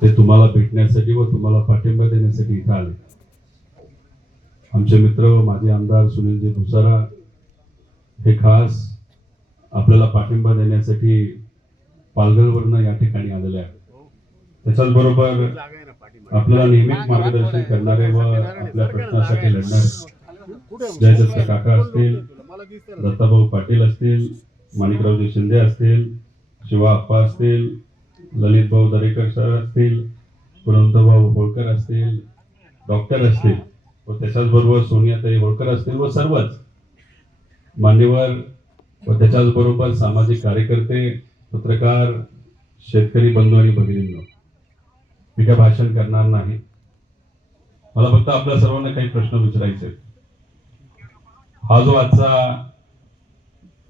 ते तुम्हाला भेटण्यासाठी व तुम्हाला पाठिंबा देण्यासाठी इथं आले। आमचे मित्र माजी आमदार सुनीलजी भुसारा हे खास आपल्याला पाठिंबा देण्यासाठी पालघरवरून या ठिकाणी आलेले आहेत। त्याच्याच बरोबर आपल्याला नेहमीच मार्गदर्शन करणारे व आपल्या प्रश्नासाठी लढणारे जयदत्त काका असतील, दत्ताभाऊ पाटील असतील, माणिकरावजी शिंदे असतील, शिवा अप्पा असतील, ललित भाऊ दरेकर सर असतील, गुणवंतभाऊ होळकर असतील, डॉक्टर असतील व त्याच्याच बरोबर सोनियाताई होळकर असतील व सर्वच मान्यवर व त्याच्याच बरोबर सामाजिक कार्यकर्ते, पत्रकार, शेतकरी बंधू आणि भगिनींनो, मी काय भाषण करणार नाही। मला फक्त आपल्या सर्वांना काही प्रश्न विचारायचे आहेत। हा जो आजचा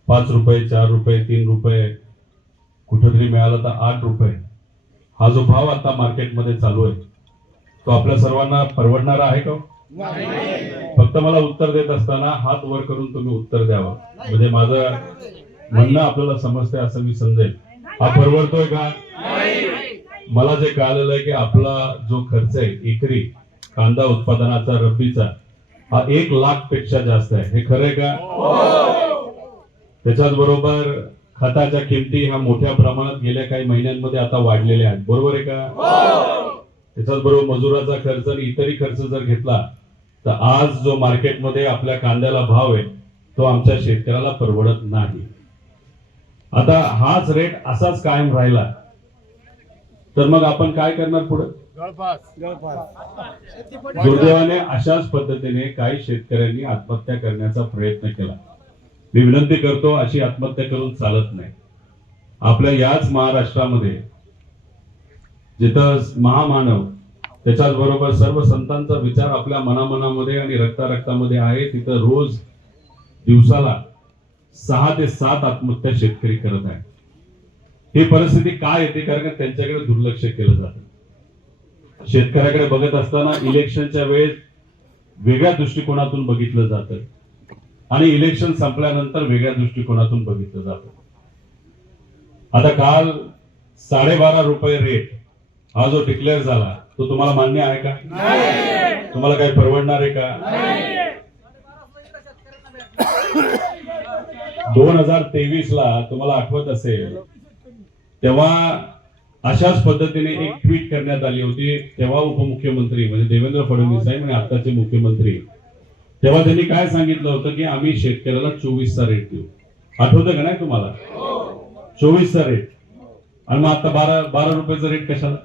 5 रुपये, 4 रुपये, 3 रुपये, कुठेतरी मिळाला तर 8 रुपये, हा जो भाव आता मार्केटमध्ये चालू आहे तो आपल्या सर्वांना परवडणारा आहे का? फक्त मला उत्तर देत असताना हात वर करून तुम्ही उत्तर द्यावं, म्हणजे माझं म्हणणं आपल्याला समजतंय असं मी समजेल। हा परवडतोय का? मला जे कळालेलं आहे की आपला जो खर्च आहे एकरी कांदा उत्पादनाचा रब्बीचा हा 1 लाख पेक्षा जास्त आहे, हे खरं आहे का? त्याच्याच बरोबर खताच्या किमती ह्या मोठ्या प्रमाणात गेल्या काही महिन्यांमध्ये आता वाढलेल्या आहेत, बरोबर आहे का? त्याच्याच बरोबर मजुराचा खर्च आणि इतरही खर्च जर घेतला तर आज जो मार्केटमध्ये आपल्या कांद्याला भाव आहे तो आमच्या शेतकऱ्याला परवडत नाही। आता हाच रेट असाच कायम राहिला तर मग आपण काय करणार पुढे? दुर्दैवाने अशाच पद्धतीने काही शेतकऱ्यांनी आत्महत्या करण्याचा प्रयत्न केला। मी विनंती करतो, अशी आत्महत्या करून चालत नाही। आपल्या याच महाराष्ट्रामध्ये जिथं महामानव त्याच्याच बरोबर सर्व संतांचा विचार आपल्या मनामनामध्ये आणि रक्तामध्ये आहे, तिथं रोज दिवसाला 6 ते 7 आत्महत्या शेतकरी करत आहे। ही परिस्थिती काय येते? कारण त्यांच्याकडे दुर्लक्ष केलं जातं। शेतकऱ्याकडे बघत असताना इलेक्शनच्या वेळेस वेगळ्या दृष्टिकोनातून बघितलं जातं आणि इलेक्शन संपल्यानंतर वेगळ्या दृष्टिकोनातून बघितलं जातं। आता काल 12.5 रुपये रेट हा जो डिक्लेअर झाला तो तुम्हाला मान्य आहे का? तुम्हाला काय परवडणार आहे का? 2023 ला तुम्हाला आठवत असेल तेव्हा अशाच पद्धतीने एक ट्विट करण्यात आली होती। तेव्हा उपमुख्यमंत्री म्हणजे देवेंद्र फडणवीस साहेब आणि आताचे मुख्यमंत्री, तेव्हा त्यांनी काय सांगितलं होतं की आम्ही शेतकऱ्याला 24चा रेट देऊ। आठवतं का नाही तुम्हाला? 24चा रेट, आणि मग आता 12 रुपयाचा रेट कशाला?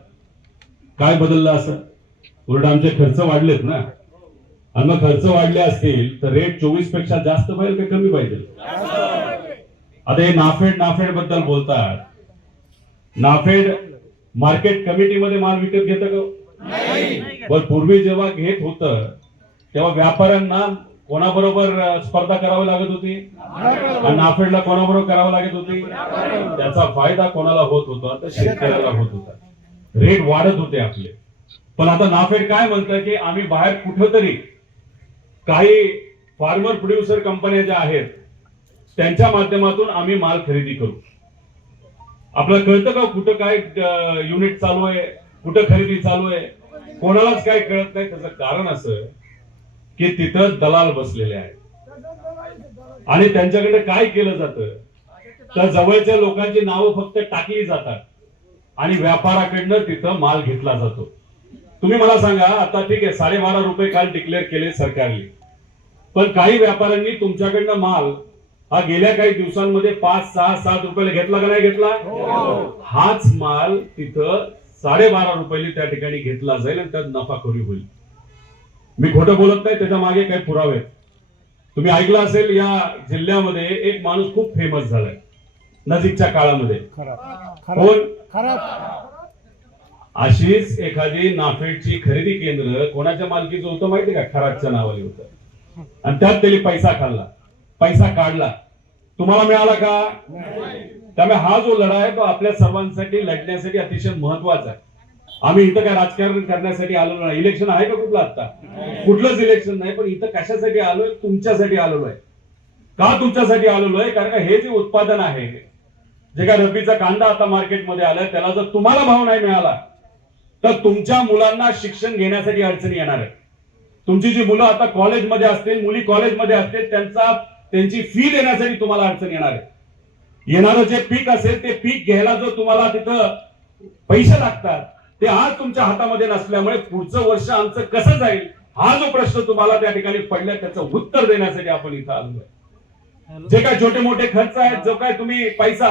काय बदललं असं? उलट आमचे खर्च वाढलेत ना, आणि मग खर्च वाढले असतील तर रेट 24 पेक्षा जास्त पाहिजे का कमी पाहिजे? आता हे नाफेड बद्दल बोलतात। नाफेड मार्केट कमिटीमध्ये माल विकत घेतं का? पण पूर्वी जेव्हा घेत होतं तेव्हा व्यापाऱ्यांना कोणाबरोबर स्पर्धा करावी लागत होती आणि नाफेडला कोणाबरोबर करावं लागत होती? त्याचा फायदा कोणाला होत होता? तर शेतकऱ्याला होत होता। रेट वाढत होते आपले। पण आता नाफेड काय म्हणतं की आम्ही बाहेर कुठेतरी काही फार्मर प्रोड्युसर कंपन्या ज्या आहेत त्यांच्या माध्यमातून आम्ही माल खरेदी करू। आपल्याला कळतं का कुठं काय युनिट चालू आहे, कुठं खरेदी चालू आहे? कोणालाच काय कळत नाही। त्याचं कारण असं की तिथं दलाल बसलेले आहेत आणि त्यांच्याकडे काय केलं जातं तर जवळच्या लोकांची नावं फक्त टाकली जातात आणि व्यापाराकडनं तिथं माल घेतला जातो। तुम्ही मला सांगा, आता ठीक आहे 12.5 रुपये काल डिक्लेअर केले सरकारने, पण काही व्यापाऱ्यांनी तुमच्याकडनं माल हा गेल्या काही दिवसांमध्ये 5, 6, 7 रुपयाला घेतला का नाही घेतला? हाच माल तिथं 12.5 रुपयाला त्या ठिकाणी घेतला जाईल आणि त्यात नफाखोरी होईल। मी खोटं बोलत नाही, त्याच्या मागे काही पुरावे आहेत। तुम्ही ऐकलं असेल या जिल्ह्यामध्ये एक माणूस खूप फेमस झालाय नजीकच्या काळामध्ये, कोण? अशीच एखादी नाफेडची खरेदी केंद्र कोणाच्या मालकीचं होतं माहिती का? खराबच्या नावाने होतं, आणि त्यात त्यांनी पैसा खाल्ला, पैसा काढला। तुम्हाला मिळाला का? त्यामुळे हा जो लढा आहे तो आपल्या सर्वांसाठी लढण्यासाठी अतिशय महत्वाचा आहे। आम्ही इथं काय राजकारण करण्यासाठी आलो नाही। इलेक्शन आहे का कुठलं? आता कुठलंच इलेक्शन नाही, पण इथं कशासाठी आलोय? तुमच्यासाठी आलेलो आहे। का तुमच्यासाठी आलेलो आहे? कारण हे जे उत्पादन आहे, जे काय रब्बीचा कांदा आता मार्केटमध्ये आलाय, त्याला जर तुम्हाला भाव नाही मिळाला तर तुमच्या मुलांना शिक्षण घेण्यासाठी अडचणी येणार आहे. तुमची जी मुलं आता कॉलेजमध्ये असतील, मुली कॉलेजमध्ये असतील, त्यांची फी देण्यासाठी तुम्हाला अडचण येणार आहे. येणारं जे पीक असेल ते पीक घ्यायला जो तुम्हाला तिथं पैसे लागतात ते आज तुमच्या हातामध्ये नसल्यामुळे पुढचं वर्ष आमचं कसं जाईल हा जो प्रश्न तुम्हाला त्या ठिकाणी पडलाय त्याचं उत्तर देण्यासाठी आपण इथं आलोय. जे काय छोटे मोठे खर्च आहेत, जो काय तुम्ही पैसा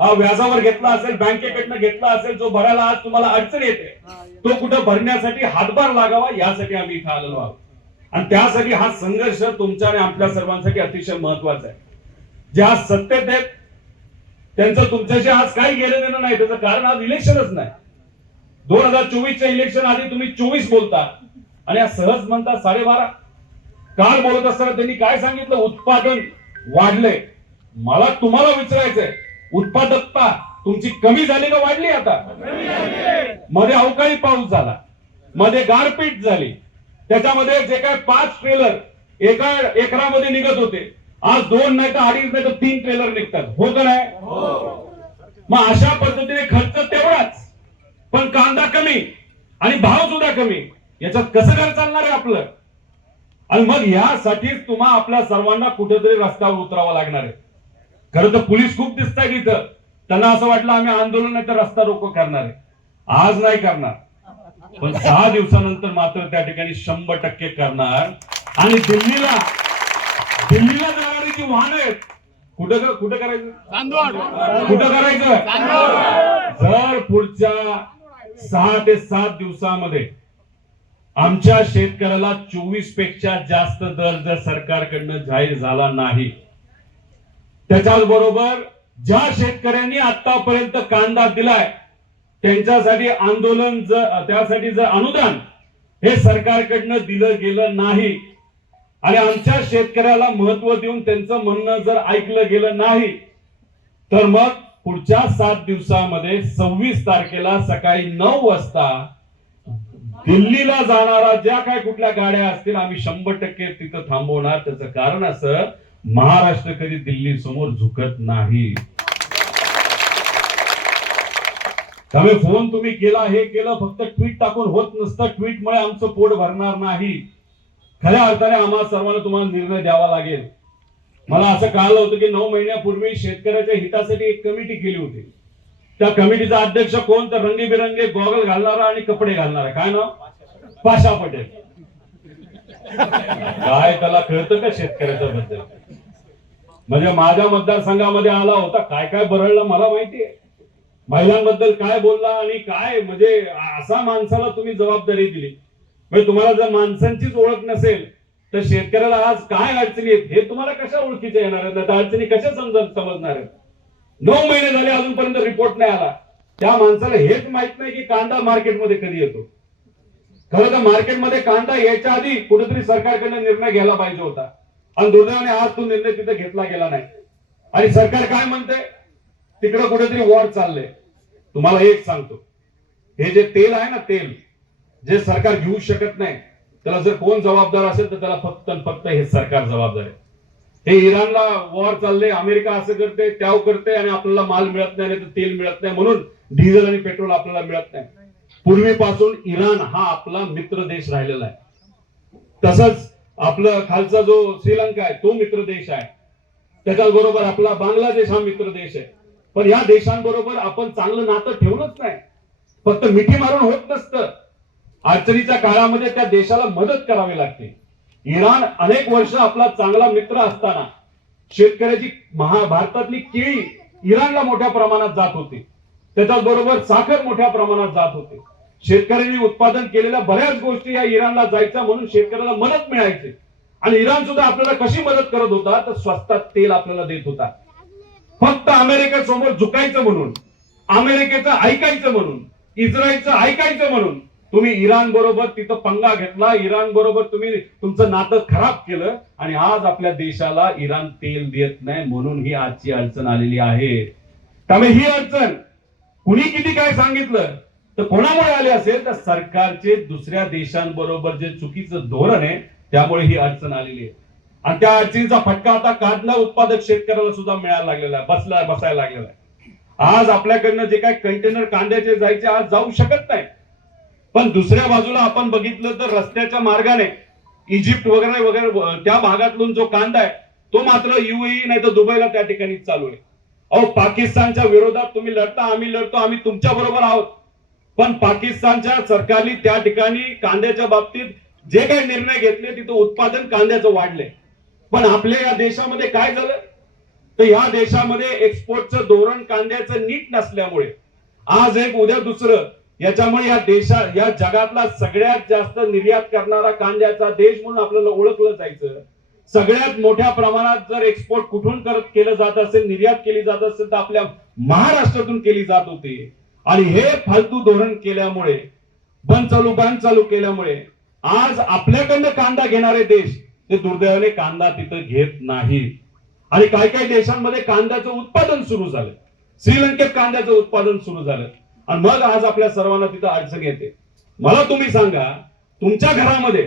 व्याजावर घेतला असेल, बँकेकडनं घेतला असेल, जो भरायला आज तुम्हाला अडचण येते, तो कुठं भरण्यासाठी हातभार लागावा यासाठी आम्ही इथं आलेलो आहोत. आणि त्यासाठी हा संघर्ष तुमच्या आणि आपल्या सर्वांसाठी अतिशय महत्वाचा आहे. जे आज सत्तेत आहेत त्यांचं तुमच्याशी आज काही घेणं देणं नाही. त्याचं कारण आज इलेक्शनच नाही. 2024च्या इलेक्शन आधी तुम्ही 24 बोलता आणि आज सहज म्हणता 12.5. काल बोलत असताना त्यांनी काय सांगितलं? उत्पादन वाढलंय. मला तुम्हाला विचारायचंय, उत्पादकता तुमची कमी झाली का वाढली? आता मध्ये अवकाळी पाऊस झाला, मध्ये गारपीट झाली, त्याच्यामध्ये जे काय 5 ट्रेलर एका एकरामध्ये निघत होते, आज 2 नाही तर 2.5 नाही तर 3 ट्रेलर निघतात. हो का नाही? मग अशा पद्धतीने खर्च तेवढाच पण कांदा कमी आणि भाव सुद्धा कमी. याच्यात कसं घर चालणार आहे आपलं? आणि मग यासाठीच तुम्हा आपल्या सर्वांना कुठेतरी रस्त्यावर उतरावं लागणार आहे. खरं तर पोलीस खूप दिसतात इथं. त्यांना असं वाटलं आम्ही आंदोलन नाही तर रस्ता रोको करणार आहे. आज नाही करणार, पण 6 दिवसानंतर मात्र त्या ठिकाणी 100% करणार. आणि दिल्लीला जाणारी जी वाहनं आहेत कुठं करायचं? कुठं करायचं? जर पुढच्या 6 ते 7 दिवसामध्ये आमच्या शेतकऱ्याला 24 पेक्षा जास्त दर जर सरकारकडनं जाहीर झाला नाही, त्याच्याच बरोबर ज्या शेतकऱ्यांनी आतापर्यंत कांदा दिलाय त्यांच्यासाठी आंदोलन त्यासाठी जर अनुदान हे सरकारकडनं दिलं गेलं नाही आणि आमच्या शेतकऱ्याला महत्व देऊन त्यांचं म्हणणं जर ऐकलं गेलं नाही, तर मग पुढच्या 7 दिवसामध्ये 26 तारखेला सकाळी 9 वाजता दिल्लीला जाणारा ज्या काय कुठल्या गाड्या असतील आम्ही 100% तिथं थांबवणार. त्याचं कारण असं, महाराष्ट्र कधी दिल्ली समोर झुकत नाही. त्यामुळे फोन तुम्ही केला, हे केलं, फक्त ट्विट टाकून होत नसतं. ट्विटमुळे आमचं पोट भरणार नाही. खऱ्या अर्थाने आम्हाला सर्वांना तुम्हाला निर्णय द्यावा लागेल. मला असं कळलं होतं की 9 महिन्यापूर्वी शेतकऱ्याच्या हितासाठी एक कमिटी केली होती. त्या कमिटीचा अध्यक्ष कोण? तर रंगीबिरंगी गॉगल घालणारा आणि कपडे घालणारा. काय नाव? पाशा पटेल. काय त्याला कळतं का शेतकऱ्याच्या बद्दल? म्हणजे माझ्या मतदारसंघामध्ये आला होता, काय काय बरळलं मला माहितीये. महिलांबद्दल काय बोलला आणि काय, म्हणजे असा माणसाला तुम्ही जबाबदारी दिली. म्हणजे तुम्हाला जर माणसांचीच ओळख नसेल तर शेतकऱ्याला आज काय अडचणी आहेत हे तुम्हाला कशा ओळखीच्या येणार आहेत? अडचणी कशा समजणार आहेत? 9 महिने झाले अजूनपर्यंत रिपोर्ट नाही आला. त्या माणसाला हेच माहित नाही की कांदा मार्केटमध्ये कधी येतो. खरं तर मार्केटमध्ये कांदा यायच्या आधी कुठेतरी सरकारकडनं निर्णय घ्यायला पाहिजे होता आणि दुर्दैवाने आज तो निर्णय तिथे घेतला गेला नाही. आणि सरकार काय म्हणते? तिकडे कुठेतरी वॉर चाललंय. तुम्हाला एक सांगतो, हे जे तेल आहे ना, तेल जे सरकार घेऊ शकत नाही, त्याला जर कोण जबाबदार असेल तर त्याला फक्त हे सरकार जबाबदार आहे. हे इराणला वॉर चालले, अमेरिका असं करते, त्याव करते आणि आपल्याला माल मिळत नाही, तर तेल मिळत नाही, म्हणून डिझेल आणि पेट्रोल आपल्याला मिळत नाही. पूर्वीपासून इराण हा आपला मित्र देश राहिलेला आहे. तसंच आपलं खालचा जो श्रीलंका आहे तो मित्र देश आहे. त्याच्याबरोबर आपला बांगलादेश हा मित्र देश आहे. पण या देशांबरोबर आपण चांगलं नातं ठेवलंच नाही. फक्त मिठी मारून होत नसतं. अडचणीच्या काळामध्ये त्या देशाला मदत करावी लागते. इराण अनेक वर्ष आपला चांगला मित्र असताना शेतकऱ्याची भारतातली केळी इराणला मोठ्या प्रमाणात जात होती. त्याच्याबरोबर साखर मोठ्या प्रमाणात जात होते. शेतकऱ्यांनी उत्पादन केलेल्या बऱ्याच गोष्टी या इराणला जायच्या, म्हणून शेतकऱ्याला मदत मिळायची. आणि इराण सुद्धा आपल्याला कशी मदत करत होता? तर स्वस्तात तेल आपल्याला देत होता. फक्त अमेरिकेसमोर झुकायचं म्हणून, अमेरिकेचं ऐकायचं म्हणून, इस्रायलचं ऐकायचं म्हणून तुम्ही इराण बरोबर तिथं पंगा घेतला. इराण बरोबर तुम्ही तुमचं नातं खराब केलं आणि आज आपल्या देशाला इराण तेल देत नाही, म्हणून ही आजची अडचण आलेली आहे. त्यामुळे ही अडचण कुणी किती काय सांगितलं तर कोणामुळे आले असेल तर सरकारचे दुसऱ्या देशांबरोबर जे चुकीचं धोरण आहे त्यामुळे ही अडचण आलेली आहे. आणि त्या अडचणीचा फटका आता कांदा उत्पादक शेतकऱ्याला सुद्धा मिळायला लागलेला आहे, बसायला लागलेला आहे. आज आपल्याकडनं जे काही कंटेनर कांद्याचे जायचे आज जाऊ शकत नाही. पण दुसऱ्या बाजूला आपण बघितलं तर रस्त्याच्या मार्गाने इजिप्त वगैरे वगैरे त्या भागातून जो कांदा आहे तो मात्र युएई नाही तर दुबईला त्या ठिकाणी चालू आहे. अहो, पाकिस्तानच्या विरोधात तुम्ही लढता, आम्ही लढतो, आम्ही तुमच्या बरोबर आहोत. पण पाकिस्तानच्या सरकारने त्या ठिकाणी कांद्याच्या बाबतीत जे काही निर्णय घेतले तिथं उत्पादन कांद्याचं वाढले. पण आपल्या या देशामध्ये काय झालं तर या देशामध्ये एक्सपोर्टचं धोरण कांद्याचं नीट नसल्यामुळे आज एक उद्या दुसरं, याच्यामुळे या जगातला सगळ्यात जास्त निर्यात करणारा कांद्याचा देश म्हणून आपल्याला ओळखलं जायचं. सगळ्यात मोठ्या प्रमाणात जर एक्सपोर्ट कुठून केलं जात असेल, निर्यात केली जात असेल तर आपल्या महाराष्ट्रातून केली जात होती. आणि हे फालतू धोरण केल्यामुळे, बंद चालू केल्यामुळे आज आपल्याकडनं कांदा घेणारे देश ते दुर्दैवाने कांदा तिथं घेत नाही. आणि काही काही देशांमध्ये कांद्याचं उत्पादन सुरू झालं, श्रीलंकेत कांद्याचं उत्पादन सुरू झालं आणि मग आज आपल्या सर्वांना तिथं अडचण येते. मला तुम्ही सांगा, तुमच्या घरामध्ये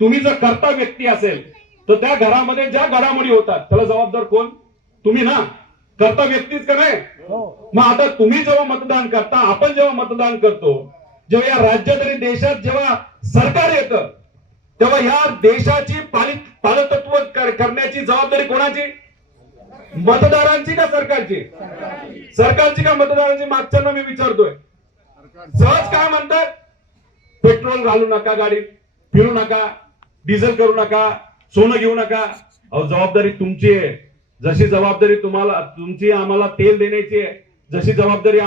तुम्ही जर कर्ता व्यक्ती असेल तर त्या घरामध्ये ज्या घडामोडी होतात त्याला जबाबदार कोण? तुम्ही ना, कर्ता व्यक्तीच का नाही? मग आता तुम्ही जेव्हा मतदान करता, आपण जेव्हा मतदान करतो, जेव्हा या राज्यात आणि देशात जेव्हा सरकार येतं तेव्हा या देशाची पालकत्व करण्याची जबाबदारी कोणाची? मतदारांची का सरकारची? सरकारची का मतदारांची? मागच्यांना मी विचारतोय. सहज काय म्हणतात? पेट्रोल घालू नका, गाडीत फिरू नका, डिझेल करू नका, सोनं घेऊ नका. अहो, जबाबदारी तुमची आहे. जशी जबाबदारी तुमची आम्हाला तेल देण्याची आहे, जशी जबाबदारी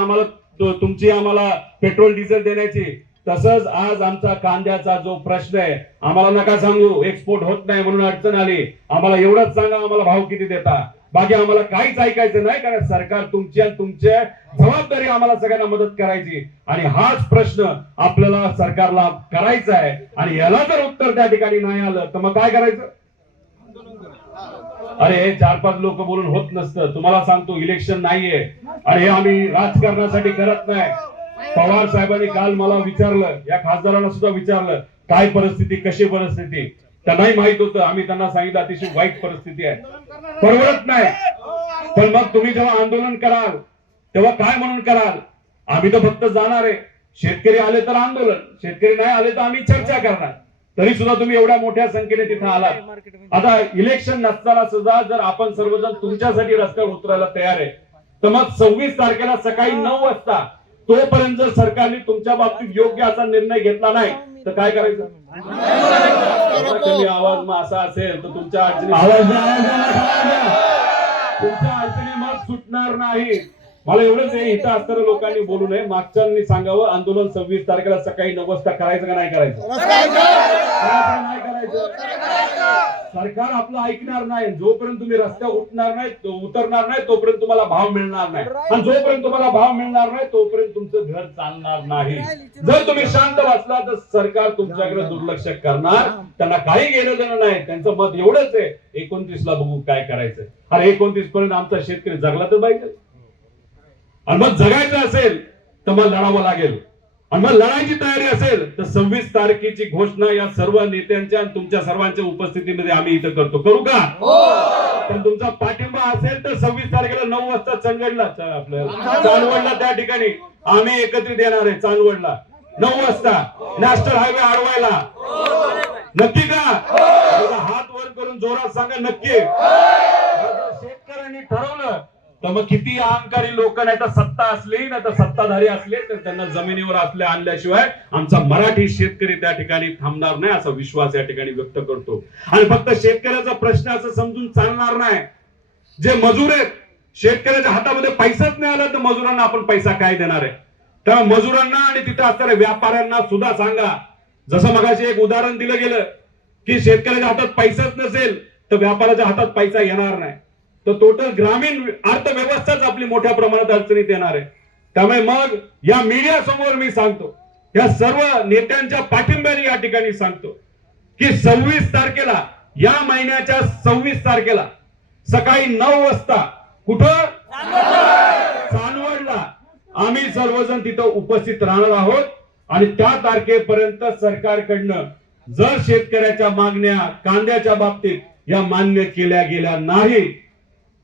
तुमची आम्हाला पेट्रोल डिझेल देण्याची, तसंच आज आमचा कांद्याचा जो प्रश्न आहे, आम्हाला नका सांगू एक्सपोर्ट होत नाही म्हणून अडचण आली, आम्हाला एवढंच सांगा आम्हाला भाव किती देता, बाकी आम्हाला काहीच ऐकायचं नाही. कारण सरकार तुमची आणि तुमच्या जबाबदारी आम्हाला सगळ्यांना मदत करायची आणि हाच प्रश्न आपल्याला सरकारला करायचा आहे. आणि याला जर उत्तर त्या ठिकाणी नाही आलं तर मग काय करायचं? अरे 4-5 लोक बोलून होत नसतं. तुम्हाला सांगतो, इलेक्शन नाहीये आणि हे आम्ही राजकारणासाठी करत नाही. पवार साहेबांनी काल मला विचारलं, या खासदारांना सुद्धा विचारलं, काय परिस्थिती, कशी परिस्थिती. त्यांनाही माहित होतं. आम्ही त्यांना सांगितलं अतिशय वाईट परिस्थिती आहे, परवडत नाही. पण मग तुम्ही जेव्हा आंदोलन कराल तेव्हा काय म्हणून कराल? आम्ही तर फक्त जाणार आहे, शेतकरी आले तर आंदोलन, शेतकरी नाही आले तर आम्ही चर्चा करणार. तरी सुद्धा तुम्ही एवढ्या मोठ्या संख्येने तिथे आलात. आता इलेक्शन नसताना सुद्धा जर आपण सर्वजण तुमच्यासाठी रस्त्यावर उतरायला तयार आहे तर मग 26 तारखेला सकाळी 9 वाजता तोपर्यंत जर सरकारने तुमच्या बाबतीत योग्य असा निर्णय घेतला नाही तर काय करायचं? कमी आवाज मग असा असेल तर तुमच्या अडचणी मग सुटणार नाही. मला एवढंच आहे, इथं असणाऱ्या लोकांनी बोलू नये, मागच्यांनी सांगावं आंदोलन 26 तारखेला सकाळी 9 वाजता करायचं का नाही करायचं? नाही करायचं. सरकार आपलं ऐकणार नाही. जोपर्यंत तुम्ही रस्त्यावर उतरणार नाही तोपर्यंत तुम्हाला भाव मिळणार नाही, आणि जोपर्यंत तुम्हाला भाव मिळणार नाही तोपर्यंत तुमचं घर चालणार नाही. जर तुम्ही शांत बसला तर सरकार तुमच्याकडे दुर्लक्ष करणार. त्यांना काही घेणं देणं नाही. त्यांचं मत एवढंच आहे, 29 ला बघू काय करायचं. अरे 29 पर्यंत आमचा शेतकरी जगला तर पाहिजे. आणि मग जगायचं असेल तर मग लढावं लागेल. आणि मग लढायची तयारी असेल तर 26 तारखेची घोषणा या सर्व नेत्यांच्या आणि तुमच्या सर्वांच्या उपस्थितीमध्ये आम्ही इथं करतो. करू का? पण तुमचा पाठिंबा असेल तर 26 तारखेला 9 वाजता चंदगडला, आपल्या चांदवडला त्या ठिकाणी आम्ही एकत्रित येणार आहे. चांदवडला 9 वाजता नॅशनल हायवे अडवायला. नक्की का? हात वर करून जोरात सांगा नक्की. शेतकऱ्यांनी ठरवलं तर मग किती अहंकारी लोक, नाही तर सत्ता असली नाही तर सत्ताधारी असले तर त्यांना जमिनीवर आणल्याशिवाय आमचा मराठी शेतकरी त्या ठिकाणी थांबणार नाही असा विश्वास या ठिकाणी व्यक्त करतो. आणि फक्त शेतकऱ्याचा प्रश्न असं समजून चालणार नाही. जे मजूर आहेत, शेतकऱ्याच्या हातामध्ये पैसाच नाही आला तर मजुरांना आपण पैसा काय देणार आहे? त्या मजुरांना आणि तिथे असणाऱ्या व्यापाऱ्यांना सुद्धा सांगा. जसं मगाशी एक उदाहरण दिलं गेलं की शेतकऱ्याच्या हातात पैसाच नसेल तर व्यापाऱ्याच्या हातात पैसा येणार नाही, तर टोटल ग्रामीण अर्थव्यवस्थाच आपली मोठ्या प्रमाणात अडचणीत येणार आहे. त्यामुळे मग या मीडिया समोर मी सांगतो, या सर्व नेत्यांच्या पाठिंब्याने या ठिकाणी सांगतो की 26 तारखेला, या महिन्याच्या 26 तारखेला सकाळी 9 वाजता कुठं? चांदवडला आम्ही सर्वजण तिथं उपस्थित राहणार आहोत. आणि त्या तारखेपर्यंत सरकारकडनं जर शेतकऱ्याच्या मागण्या कांद्याच्या बाबतीत या मान्य केल्या गेल्या नाही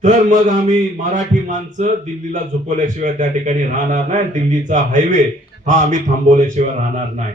तर मग आम्ही मराठी माणसं दिल्लीला झोपवल्याशिवाय त्या ठिकाणी राहणार नाही. दिल्लीचा हायवे हा आम्ही थांबवल्याशिवाय राहणार नाही.